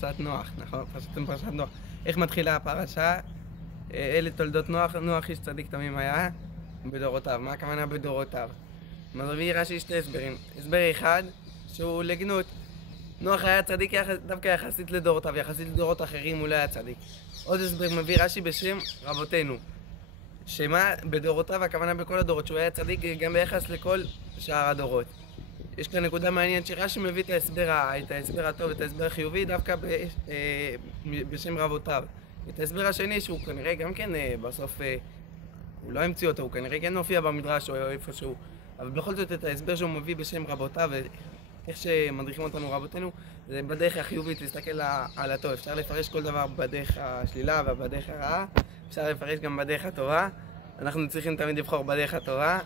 פרשת נוח, נכון? פרשת נוח. איך מתחילה הפרשה? אלה תולדות נוח, נוח איש צדיק תמים היה בדורותיו. מה הכוונה בדורותיו? מביא רש"י שתי הסברים. הסבר אחד, שהוא לגנות. נוח היה צדיק דווקא יחסית לדורותיו, יחסית לדורות אחרים הוא לא היה צדיק. עוד הסבר מביא רש"י בשם רבותינו. שמה בדורותיו, הכוונה בכל הדורות, שהוא היה צדיק גם ביחס לכל שאר הדורות. יש כאן נקודה מעניינת שרש"י מביא את ההסבר הטוב, את ההסבר החיובי, דווקא בשם רבותיו. את ההסבר השני שהוא כנראה גם כן בסוף, הוא לא המציא אותו, הוא כנראה כן מופיע במדרש או איפשהו, אבל בכל זאת את ההסבר שהוא מביא בשם רבותיו, איך שמדריכים אותנו רבותינו, זה בדרך החיובית להסתכל על הטוב. אפשר לפרש כל דבר בדרך השלילה ובדרך הרעה, אפשר לפרש גם בדרך הטובה. אנחנו צריכים תמיד לבחור בדרך הטובה.